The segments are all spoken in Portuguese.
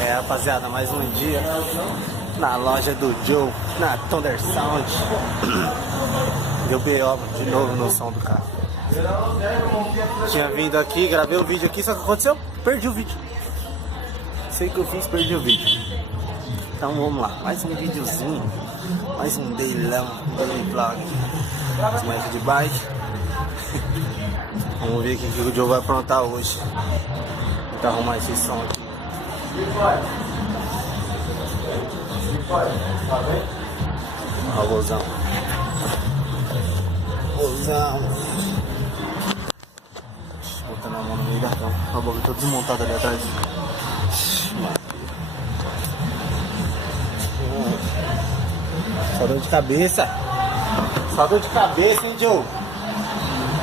É, rapaziada, mais um dia na loja do Joe, na Thunder Sound. Deu B.O. de novo no som do carro. Tinha vindo aqui, gravei um vídeo aqui, só que aconteceu, perdi o vídeo. Sei que eu fiz, perdi o vídeo. Então vamos lá, mais um videozinho, mais um dailão, daily vlog. Os moleques de bike. Vamos ver o que o Joe vai aprontar hoje. Tentar arrumar esse som aqui. Olha o Gozão. Gozão. Botando a mão no meio da cama. Olha o bagulho todo desmontado ali atrás. Só dor de cabeça. Só dor de cabeça, hein, Joe?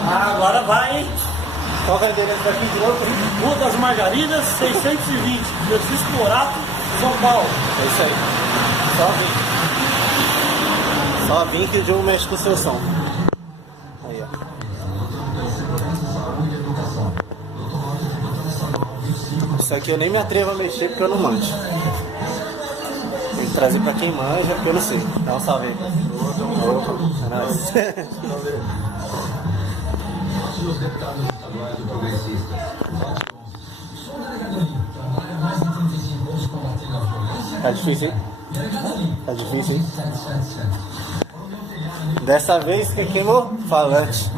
Ah, agora vai, hein? Qual que é o endereço daqui de novo? Rua das Margaridas, 620, Francisco Morato, São Paulo. É isso aí. Só vim que o Joe mexe com o seu som. Aí, ó. Isso aqui eu nem me atrevo a mexer porque eu não manjo. Tem que trazer pra quem manja porque eu não sei. Dá um salve aí. Opa, é nóis. Tá difícil, hein? Tá difícil, hein? Dessa vez que queimou? Falante.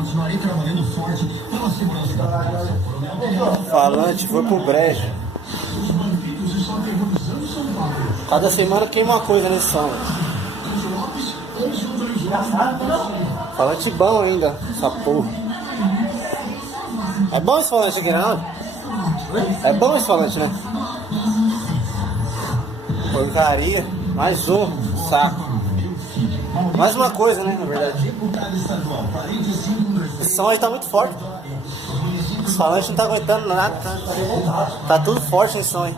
Falante foi pro brejo. Cada semana queima uma coisa nesse som. Falante bom ainda, essa porra. É bom esse falante aqui, não? É bom esse falante, né? Porcaria. Mais um saco. Mais uma coisa, né? Na verdade. Esse som aí tá muito forte. Esse falante não tá aguentando nada. Tá tudo forte esse som aí.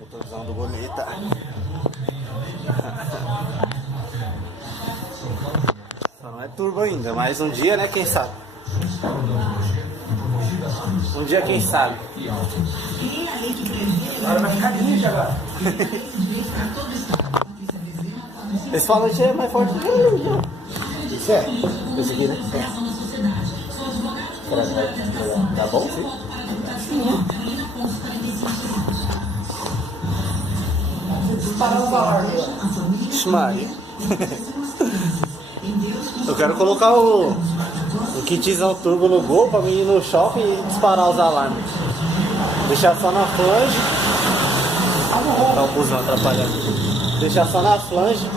Motorzão do Boleta. Só não é turbo ainda, mas um dia, né? Quem sabe? Um dia, quem sabe? Agora vai ficar ninja agora. Esse falante é mais forte do que o meu. Isso é? Esse aqui, né? Tá bom, sim? Parar o valor. Maria. Eu quero colocar o kitzão turbo no Gol pra mim ir no shopping e disparar os alarmes. Deixar só na flange. Tá o busão atrapalhando. Deixar só na flange.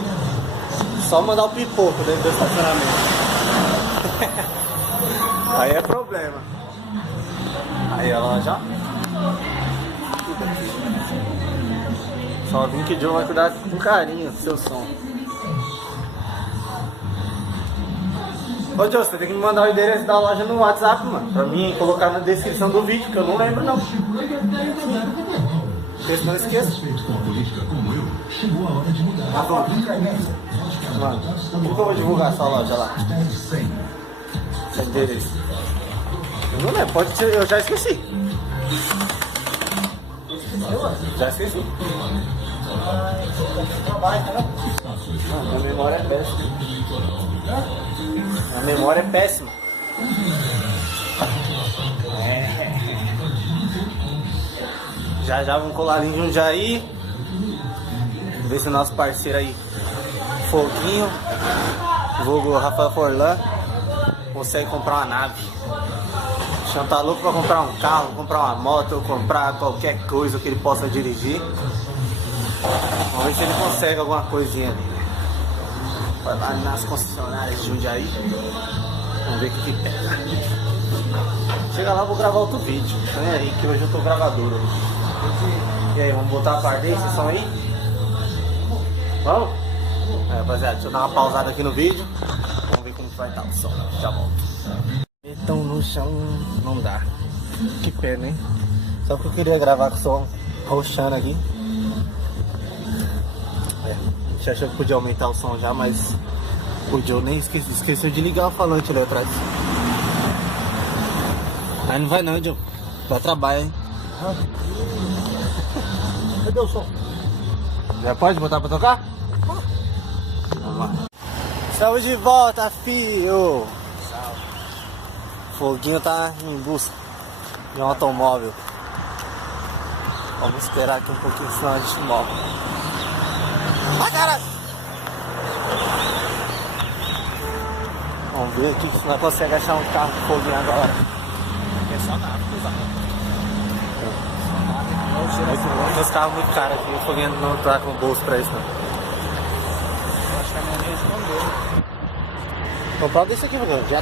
Só mandar o pipoco dentro do estacionamento. Aí é problema. Aí ela já. Só vim que o Joe vai cuidar com carinho do seu som. Ô Joe, você tem que me mandar o endereço da loja no WhatsApp, mano. Pra mim colocar na descrição do vídeo, que eu não lembro não. Porque senão eu esqueço. Tá bom. Mano, como que eu vou divulgar essa loja lá? Esse endereço. Eu não lembro, pode ser, eu já esqueci. Já esqueci. Mano, a memória é péssima. A memória é péssima. Já vamos colar ali em Jundiaí. Ver se o nosso parceiro aí, Foguinho, vulgo Rafael Forlan, consegue comprar uma nave. O Chão tá louco pra comprar um carro, comprar uma moto, ou comprar qualquer coisa que ele possa dirigir. Vamos ver se ele consegue alguma coisinha ali. Vai lá nas concessionárias de Jundiaí. Vamos ver o que pega. Chega lá, eu vou gravar outro vídeo. Vem aí, que hoje eu tô gravador hoje. E aí, vamos botar a par desse som aí? Vamos? É, rapaziada, deixa eu dar uma pausada aqui no vídeo. Vamos ver como vai estar o som. Já volto. Então no chão não dá. Que pena, hein? Só que eu queria gravar com o som roxando aqui. Já achou que podia aumentar o som já, mas O Joe nem esqueceu de ligar o falante ali atrás. Aí não vai não, Joe. Dá trabalho, hein? Cadê o som? Já pode botar pra tocar? Vamos lá. Estamos de volta, filho! Salve. Foguinho tá em busca de um automóvel. Vamos esperar aqui um pouquinho, senão a gente morre. Ai, caralho! Vamos ver aqui se nós conseguimos achar um carro com foguinho agora. É só nada, Os carros muito caros aqui, o foguinho não tá com bolso pra isso não. eu acho que a minha mãe respondeu. Comprar desse aqui, foguinho, já.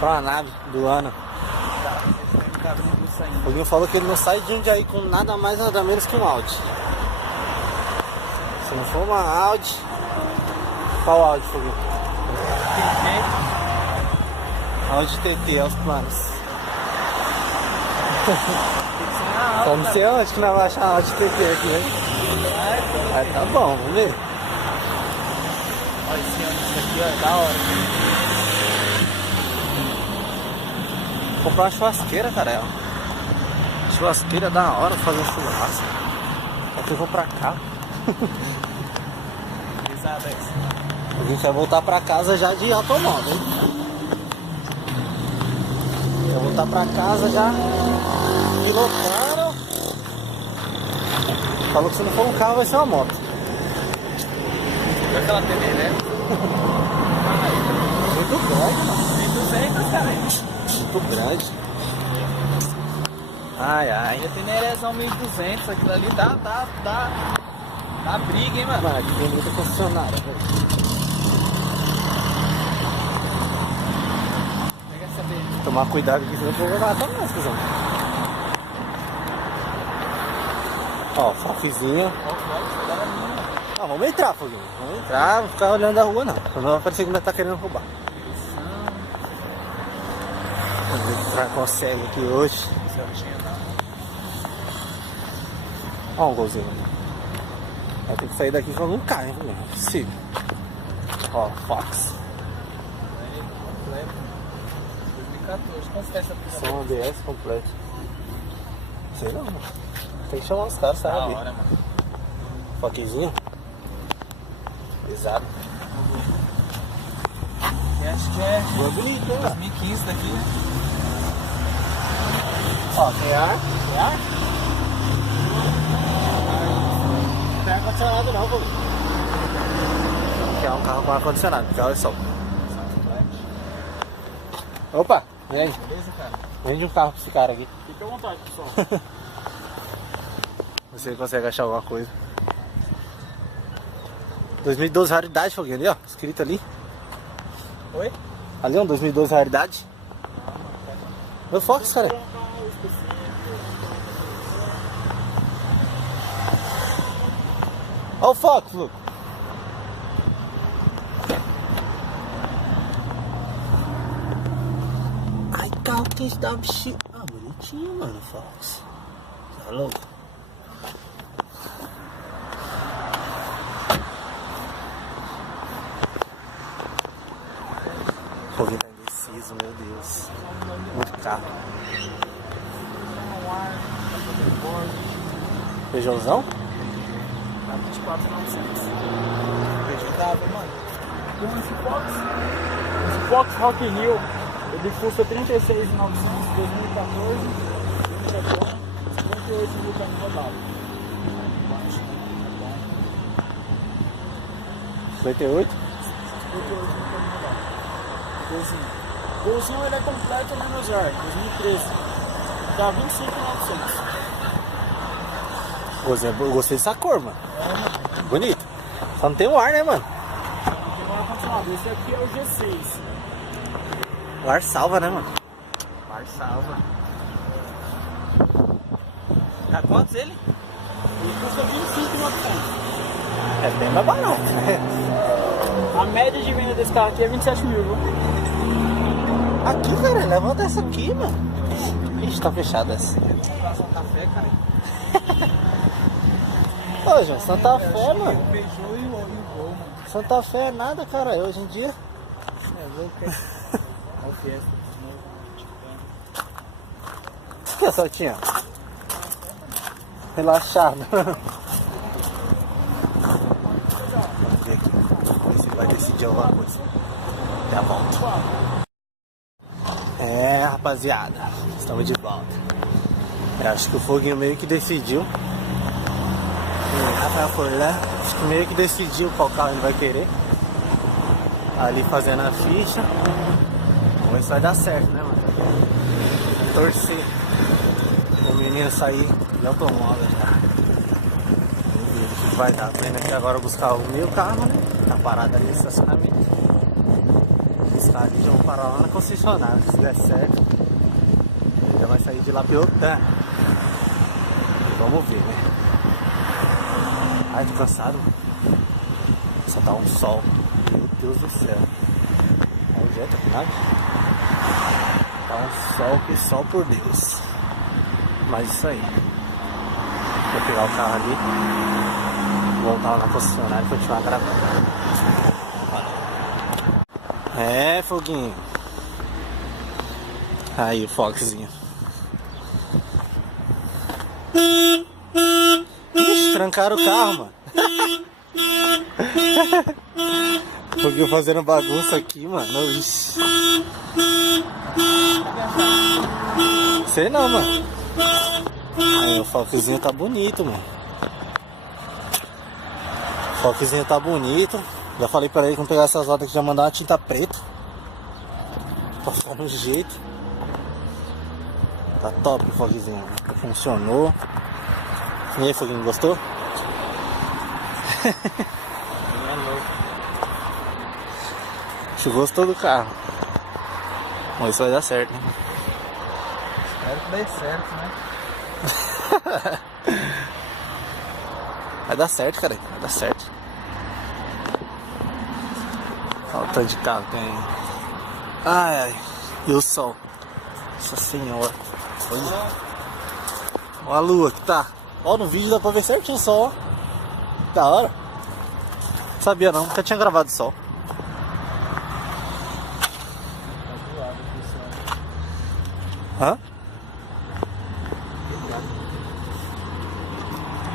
Pra uma nave do ano. O Foguinho falou que ele não sai de Jundiaí com nada mais nada menos que um Audi. Se não for uma Audi, qual Audi, Foguinho? Audi TT, é os planos. Só não sei onde que nós vamos achar a Audi TT aqui, né? Aí tá bom, vamos ver. Olha esse ano, isso aqui, ó, é da hora. Vou comprar uma churrasqueira, cara. Churrasqueira da hora fazer um churrasco. Só que eu vou pra cá. Pesada essa. A gente vai voltar pra casa já de automóvel, hein? Vai voltar pra casa já pilotando. Falou que se não for um carro vai ser uma moto. Olha aquela TV, né? Muito grande, mano. 1.200, cara. Muito grande. Ai, ai. Minha Tenerezão 1.200, aquilo ali dá briga, hein, mano? Mano, aqui tem muita concessionária, velho. Pega essa beleza. Tomar cuidado aqui, senão eu vou matar mais, cuzão. Ó, fofizinho. Ah, vamos entrar, Foguinho. Vamos entrar, não ficar olhando a rua não. Senão vai parecer que ainda tá querendo roubar. Vamos ver se consegue aqui hoje. Ó um golzinho. Vai ter que sair daqui quando não cai, hein? Não é possível. Ó, Fox. 2014, quanto está essa prisão? Som ABS completo. Sei não, mano. Tem que chamar os caras, Da sabe? hora, mano. Foquezinho. Pesado. E acho que é Boa bonito, hein, mano? 2015 daqui, né? Ó, tem ar. Tem ar? Não tem ar-condicionado não, pô. Que é um carro com ar-condicionado, porque olha só. Opa, vende. Beleza, cara? Vende um carro pra esse cara aqui. Fica à vontade, pessoal. Você consegue achar alguma coisa. 2012 raridade, Foguinho, ali ó, escrito ali. Oi? Ali ó, 2012 raridade. Meu Fox, cara. Olha o Fox, Luco. Ai, carro que está bichinho. Ah, bonitinho, mano, Fox. Tá louco? Foguinho tá indeciso, meu Deus. Muito carro. Feijãozão? Tá 24.900. Acreditável, mano. Tem esse Fox Rock Hill. Ele custa 36.900, 2014. 58 mil km rodados. 58? 58 mil km rodados. Golzinho ele é completo menos ar, 2013. Dá 25.900. Eu gostei dessa cor, mano. Bonito. Só não tem o ar, né, mano? Tem um ar-condicionado. Esse aqui é o G6. O ar salva, né, mano? Ar salva. Tá quantos ele? Ele custa 25.900. É bem mais barato. A média de venda desse carro aqui é 27 mil, viu? Aqui, cara, levanta essa aqui, mano. Ixi, tá fechada essa. Passar um café, cara. Ô, João, Santa Fé, mano. Beijou e o gol, mano. Santa Fé é nada, cara, hoje em dia. É, gol que é o Fiesta. O que é, Saltinha? Relaxado. Vamos ver aqui. Ver se vai decidir alguma coisa. Até a volta. É, rapaziada. Estamos de volta. Eu acho que o Foguinho meio que decidiu. Rafael Forlan, acho que meio que decidiu qual carro ele vai querer. Tá ali fazendo a ficha. Vamos ver se vai dar certo, né, mano? Vamos torcer o menino sair de automóvel já. Vamos ver o que vai dar. Tô indo aqui agora buscar o meu carro, né? Tá parado ali no estacionamento. Buscar ali, já vou parar lá na concessionária. Se der certo, ele já vai sair de lá pilotando. E vamos ver, né? Ai, tô cansado. Só tá um sol. Meu Deus do céu. Olha o jeito, afinal. Tá um sol que sol por Deus. Mas isso aí. Vou pegar o carro ali. Voltar lá na concessionária e continuar gravando. É, Foguinho. Aí o Foxzinho. Ixi, trancaram o carro, mano. Foguinho fazendo bagunça aqui, mano. Ixi. Sei não, mano. Aí o Foxzinho tá bonito, mano. O Foxzinho tá bonito. Já falei pra ele que quando pegar essas rodas aqui já mandar uma tinta preta. Pra ficar no jeito. Tá top o Foxzinho. Funcionou. E aí, Foguinho, gostou? Você gostou do carro? Bom, isso vai dar certo, né? Espero que dê certo, né? Vai dar certo, cara. Vai dar certo. Olha o tanto de carro que tem aí. Ai, ai. E o sol. Nossa senhora. Olha. Olha a lua que tá. Ó, no vídeo dá pra ver certinho o sol, ó. Da hora. Sabia não, nunca tinha gravado sol. Hã?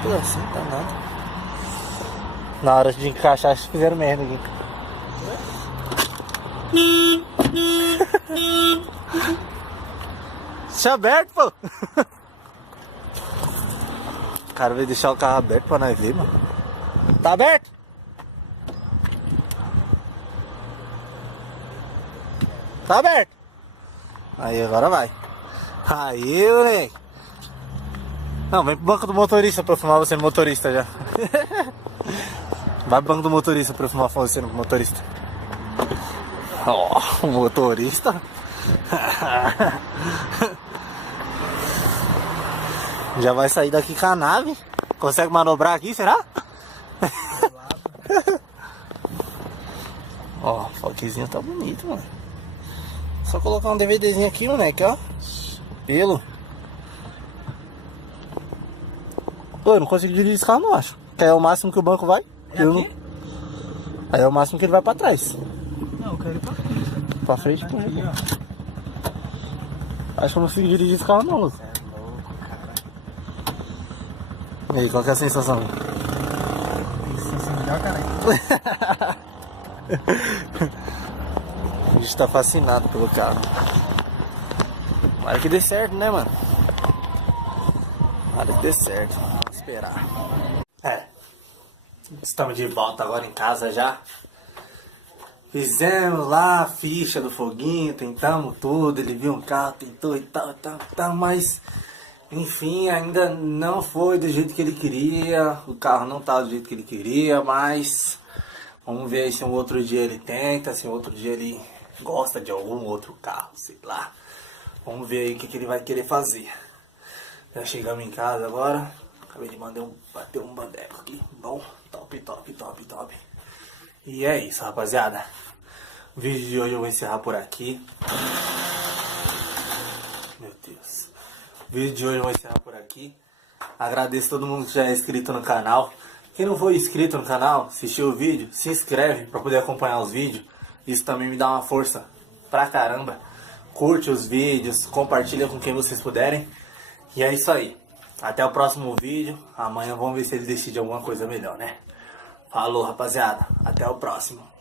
Tudo assim, tá nada. Na hora de encaixar, acho que fizeram merda aqui. Deixa aberto, pô. O cara veio deixar o carro aberto pra nós ver, mano. Tá aberto? Tá aberto? Aí, agora vai. Aí, moleque. Não, vem pro banco do motorista pra eu filmar você no motorista já. Vai pro banco do motorista pra eu filmar você no motorista. Ó, o motorista. Já vai sair daqui com a nave. Consegue manobrar aqui, será? Ó, o Foxzinho tá bonito, mano. Só colocar um DVDzinho aqui, moleque, ó. Pelo. Pô, eu não consigo dirigir esse carro, não, acho. Que é o máximo que o banco vai. É eu aqui? Não... Aí é o máximo que ele vai pra trás. Não, eu quero ir pra frente. Pra frente, Aqui, pô. ó. Acho que eu não consigo dirigir esse carro, não, Lucas. E aí, qual que é a sensação? Melhor, cara. A gente tá fascinado pelo carro. Tomara que dê certo, né, mano? Tomara que dê certo. Vamos esperar. Estamos de volta agora em casa já. Fizemos lá a ficha do Foguinho, tentamos tudo, ele viu um carro, tentou e tal, mas enfim, ainda não foi do jeito que ele queria, o carro não tá do jeito que ele queria, mas vamos ver se um outro dia ele tenta, se um outro dia ele gosta de algum outro carro, sei lá. Vamos ver aí o que ele vai querer fazer. Já chegamos em casa agora, acabei de bater um bandeco aqui, bom, top. E é isso, rapaziada. O vídeo de hoje eu vou encerrar por aqui. Meu Deus. O vídeo de hoje eu vou encerrar por aqui. Agradeço todo mundo que já é inscrito no canal. Quem não for inscrito no canal, assistiu o vídeo, se inscreve para poder acompanhar os vídeos. Isso também me dá uma força pra caramba. Curte os vídeos, compartilha com quem vocês puderem. E é isso aí. Até o próximo vídeo. Amanhã vamos ver se ele decide alguma coisa melhor, né? Falou, rapaziada. Até o próximo.